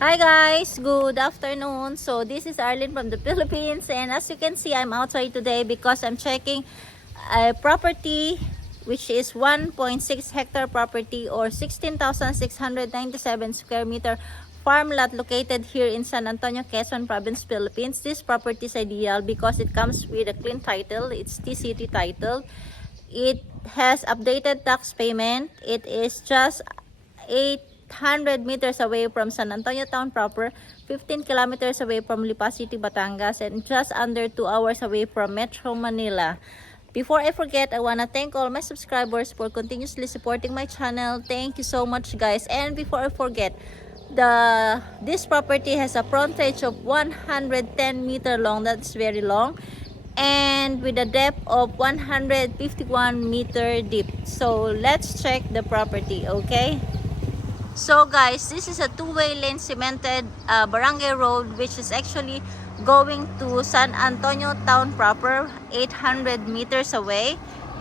Hi guys, good afternoon. So this is Arlene from the Philippines, and as you can see, I'm outside today because I'm checking a property which is 1.6 hectare property or 16,697 square meter farm lot located here in San Antonio, Quezon Province, Philippines. This property is ideal because it comes with a clean title. It's TCT title. It has updated tax payment. It is just 800 meters away from San Antonio town proper, 15 kilometers away from Lipa City, Batangas, and just under 2 hours away from Metro Manila. Before I forget, I want to thank all my subscribers for continuously supporting my channel. Thank you so much, guys. And before I forget, this property has a frontage of 110 meter long. That's very long, and with a depth of 151 meter deep. So let's check the property, okay? So guys, this is a two-way lane cemented barangay road which is actually going to San Antonio town proper, 800 meters away.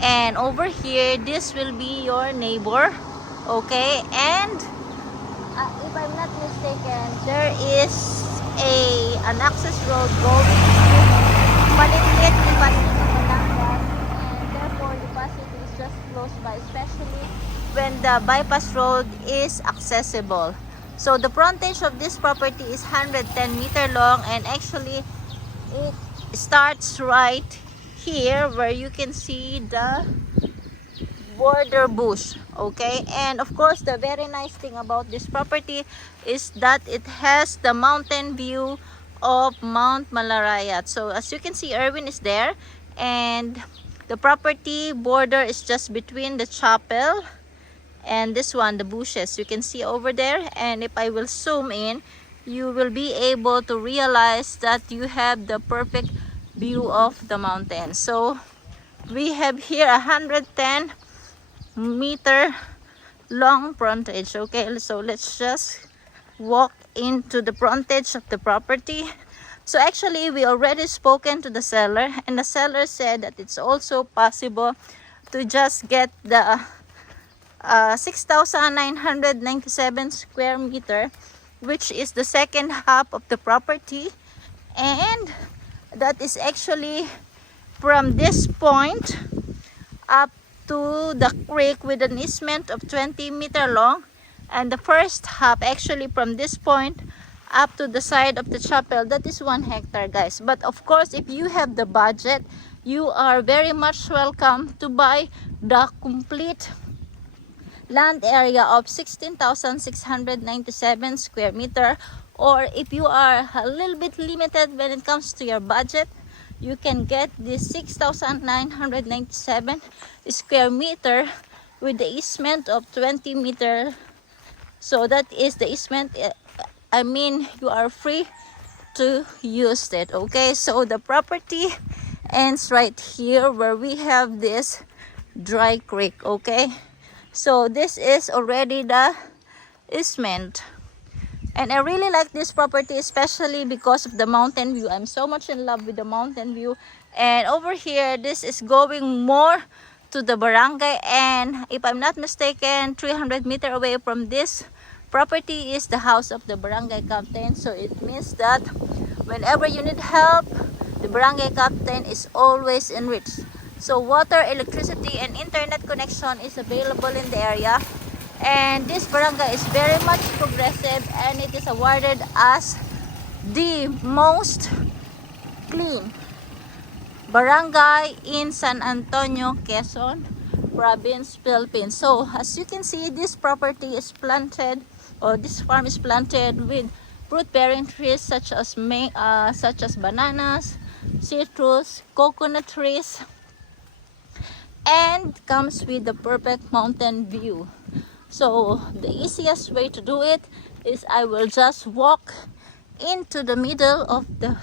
And over here, this will be your neighbor, okay? And if I'm not mistaken, there is an access road going to Palitlit, Lipa City, Batangas, and therefore Lipa City is just close by, especially when the bypass road is accessible. So the frontage of this property is 110 meter long, and actually it starts right here where you can see the border bush, okay? And of course, the very nice thing about this property is that it has the mountain view of Mount Malarayat. So as you can see, Erwin is there, and the property border is just between the chapel and this one, the bushes you can see over there. And if I will zoom in, you will be able to realize that you have the perfect view of the mountain. So we have here 110 meter long frontage, okay? So let's just walk into the frontage of the property. So actually, we already spoken to the seller, and the seller said that it's also possible to just get the 6,997 square meter, which is the second half of the property, and that is actually from this point up to the creek with an easement of 20 meter long, and the first half actually from this point up to the side of the chapel, that is 1 hectare, guys. But of course, if you have the budget, you are very much welcome to buy the complete land area of 16,697 square meter. Or if you are a little bit limited when it comes to your budget, you can get this 6,997 square meter with the easement of 20 meter. So that is the easement. I mean, you are free to use it, okay? So the property ends right here where we have this dry creek, okay? So this is already the easement, and I really like this property, especially because of the mountain view. I'm so much in love with the mountain view. And over here, this is going more to the barangay, and if I'm not mistaken, 300 meter away from this property is the house of the barangay captain. So it means that whenever you need help, the barangay captain is always enriched. So water, electricity, and internet connection is available in the area. And this barangay is very much progressive, and it is awarded as the most clean barangay in San Antonio, Quezon Province, Philippines. So as you can see, this property is planted, or this farm is planted with fruit-bearing trees such as bananas, citrus, coconut trees, and comes with the perfect mountain view. So the easiest way to do it is I will just walk into the middle of the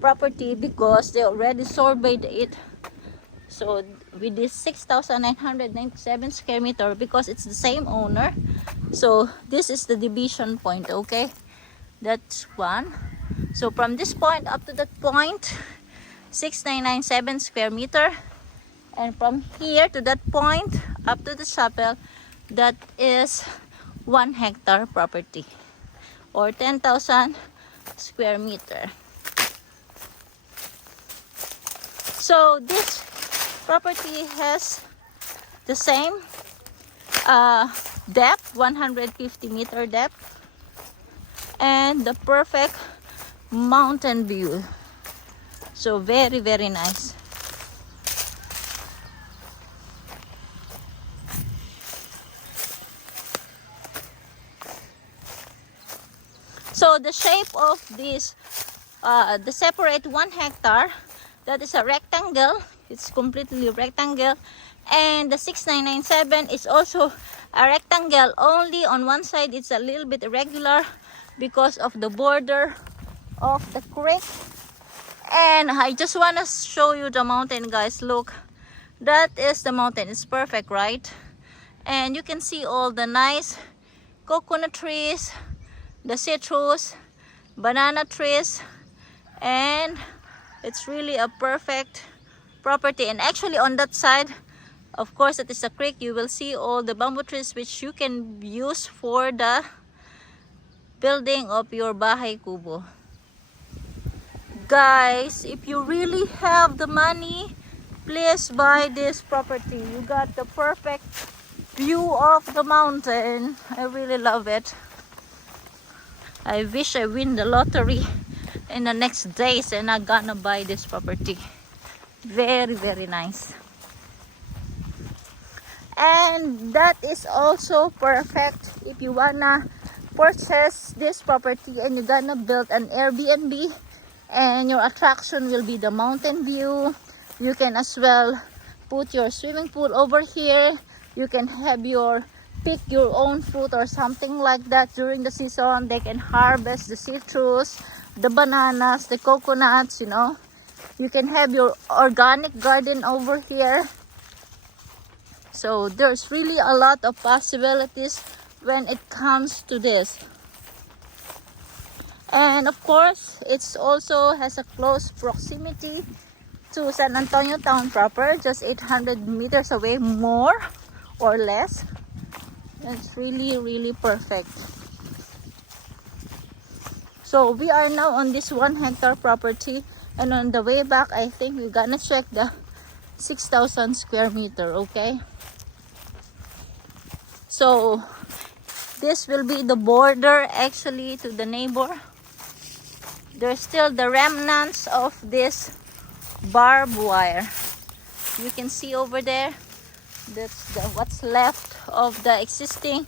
property because they already surveyed it. So with this 6,997 square meter, because it's the same owner, so this is the division point, okay? That's one. So from this point up to that point, 6,997 square meter. And from here to that point up to the chapel, that is 1 hectare property. or 10,000 square meter. So this property has the same depth, 150 meter depth, and the perfect mountain view. So very, very nice. So the shape of this, the separate 1 hectare, that is a rectangle. It's completely rectangle. And the 6997 is also a rectangle. Only on one side it's a little bit irregular because of the border of the creek. And I just want to show you the mountain, guys. Look, that is the mountain. It's perfect, right? And you can see all the nice coconut trees, the citrus, banana trees, and it's really a perfect property. And actually on that side, of course, that is a creek, you will see all the bamboo trees which you can use for the building of your bahay kubo. Guys, if you really have the money, please buy this property. You got the perfect view of the mountain. I really love it. I wish I win the lottery in the next days and I'm gonna buy this property. Very, very nice. And that is also perfect if you wanna purchase this property and you're gonna build an Airbnb, and your attraction will be the mountain view. You can as well put your swimming pool over here. You can have your pick your own fruit or something like that during the season. They can harvest the citrus, the bananas, the coconuts, you know. You can have your organic garden over here. So there's really a lot of possibilities when it comes to this. And of course, it's also has a close proximity to San Antonio town proper, just 800 meters away, more or less. It's really, really perfect. So we are now on this 1 hectare property, and on the way back, I think we're gonna check the 6,000 square meter, okay? So this will be the border actually to the neighbor. There's still the remnants of this barbed wire. You can see over there. That's what's left of the existing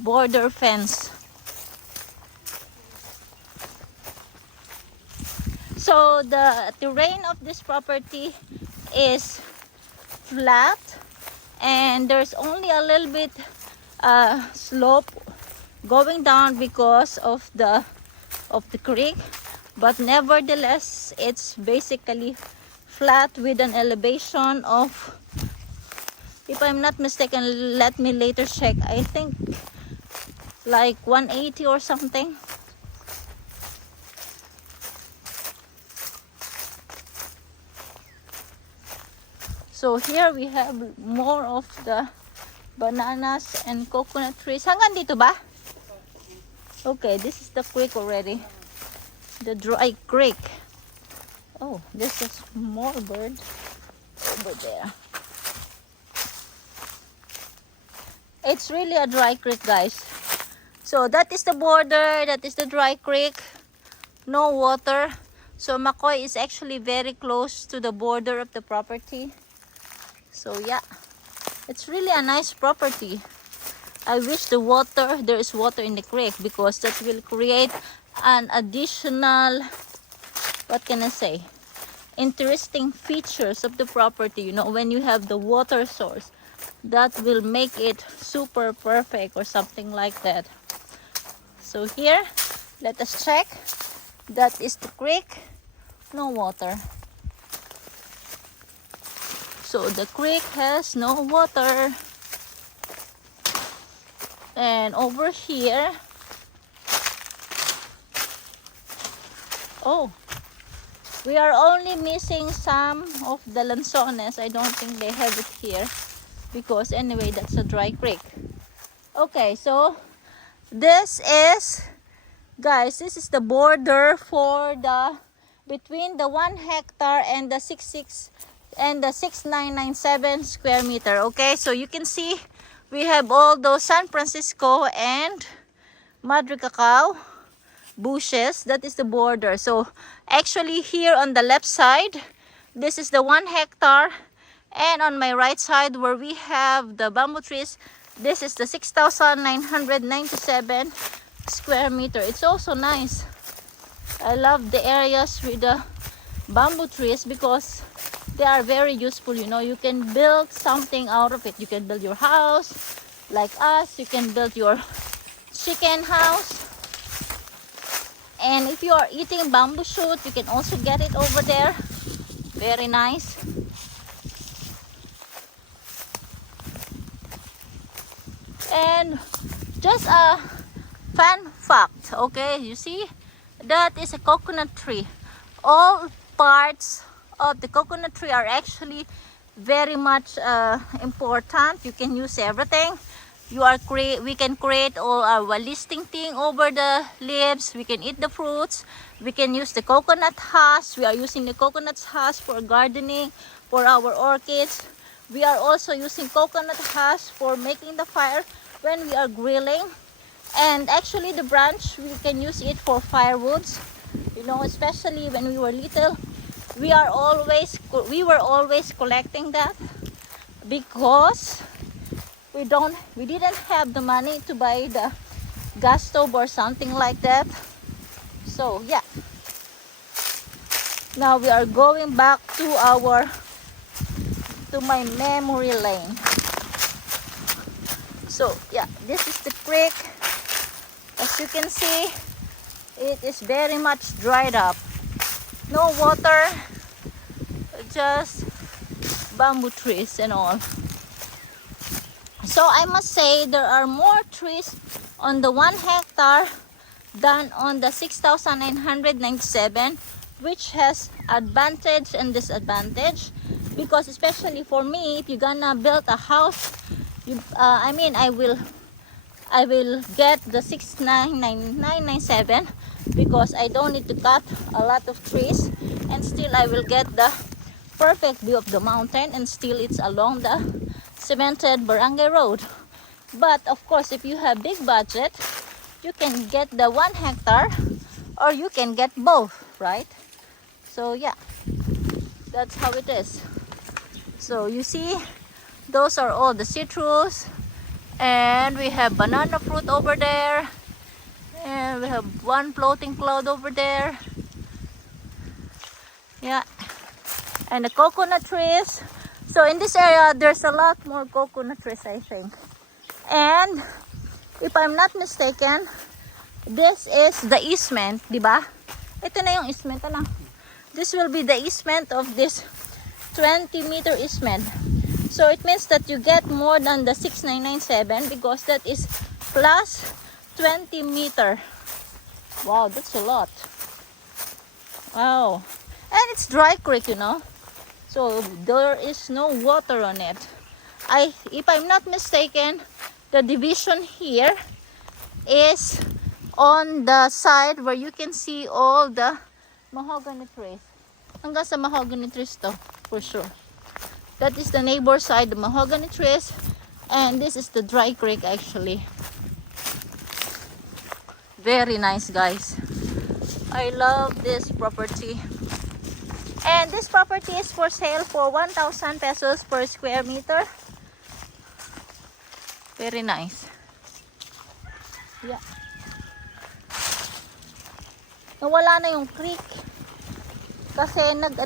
border fence. So the terrain of this property is flat, and there's only a little bit slope going down because of the creek, but nevertheless it's basically flat with an elevation of, if I'm not mistaken, let me later check, I think like 180 or something. So here we have more of the bananas and coconut trees. Hanggang dito ba? Okay, this is the creek already. The dry creek. Oh, this is more bird over there. It's really a dry creek, guys. So that is the border, that is the dry creek. No water. So Macoy is actually very close to the border of the property. So yeah, it's really a nice property. I wish there is water in the creek, because that will create an additional, what can I say, interesting features of the property. You know, when you have the water source, that will make it super perfect or something like that. So here, let us check. That is the creek. No water. So the creek has no water. And over here, oh, we are only missing some of the lanzones. I don't think they have it here, because anyway, that's a dry creek. Okay, so this is, guys, this is the border for the between the 1 hectare and the 6997 square meter. Okay, so you can see we have all those San Francisco and Madre Cacao bushes. That is the border. So actually here on the left side, this is the 1 hectare, and on my right side where we have the bamboo trees, this is the 6997 square meter. It's also nice. I love the areas with the bamboo trees because they are very useful. You know, you can build something out of it. You can build your house like us. You can build your chicken house. And if you are eating bamboo shoot, you can also get it over there. Very nice. And just a fun fact, okay, you see, that is a coconut tree. All parts of the coconut tree are actually very much important. You can use everything. We can create all our listing thing over the leaves. We can eat the fruits. We can use the coconut husk. We are using the coconut husk for gardening, for our orchids. We are also using coconut husk for making the fire when we are grilling. And actually the branch, we can use it for firewoods. You know, especially when we were little, we were always collecting that because we didn't have the money to buy the gas stove or something like that. So yeah, now we are going back to my memory lane. So yeah, this is the creek. As you can see, it is very much dried up. No water, just bamboo trees and all. So I must say there are more trees on the 1 hectare than on the 6997, which has advantage and disadvantage. Because especially for me, if you're gonna build a house, I will get the 6997 because I don't need to cut a lot of trees, and still I will get the perfect view of the mountain, and still it's along the cemented barangay road. But of course, if you have big budget, you can get the 1 hectare or you can get both, right? So yeah, that's how it is. So you see, those are all the citrus, and we have banana fruit over there, and we have one floating cloud over there. Yeah, and the coconut trees. So in this area, there's a lot more coconut trees, I think. And if I'm not mistaken, this is the easement, di ba? Ito na yung easement, ano? This will be the easement of this 20-meter easement. So it means that you get more than the 6997 because that is plus 20 meter. Wow, that's a lot. Wow. And it's dry creek, you know. So there is no water on it. If I'm not mistaken, the division here is on the side where you can see all the mahogany trees. Hanggang sa mahogany trees to, for sure. That is the neighbor side, the mahogany trees. And this is the dry creek actually. Very nice, guys. I love this property. And this property is for sale for 1,000 pesos per square meter. Very nice. Yeah. Nawala na yung creek. Kasi nag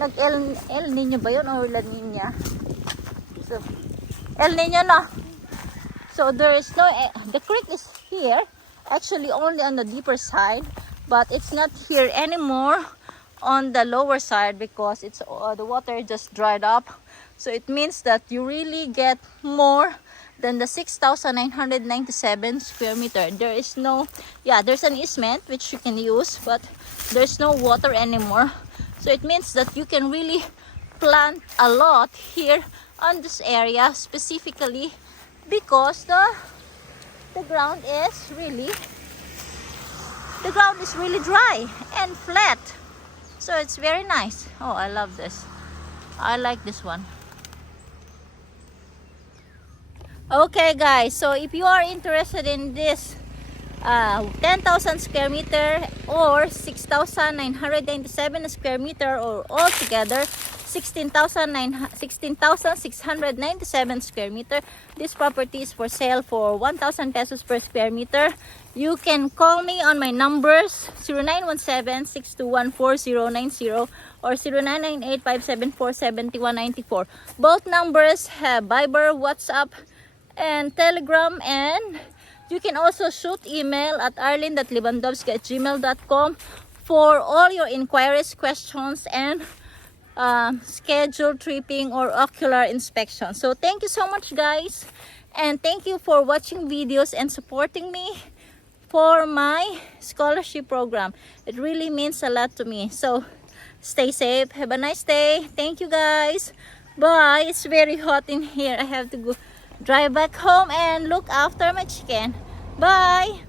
El Nino ba yun or La Nina? So, El Nino na. So there is no, the creek is here, actually only on the deeper side, but it's not here anymore on the lower side because it's the water just dried up. So it means that you really get more than the 6,997 square meter. There is no, yeah, there's an easement which you can use, but there's no water anymore. So it means that you can really plant a lot here on this area specifically because the ground is really the ground is really dry and flat. So it's very nice. Oh, I love this. I like this one. Okay guys, so if you are interested in this 10,000 square meter or 6,997 square meter, or altogether 16,697 square meter, this property is for sale for 1,000 pesos per square meter. You can call me on my numbers 0917-621-4090 or 0998-574-7194. Both numbers have Viber, WhatsApp, and Telegram, and you can also shoot email at arlene.lewandowski@gmail.com for all your inquiries, questions, and scheduled tripping or ocular inspection. So thank you so much guys, and thank you for watching videos and supporting me for my scholarship program. It really means a lot to me. So stay safe, have a nice day. Thank you guys, bye. It's very hot in here. I have to go drive back home and look after my chicken. Bye.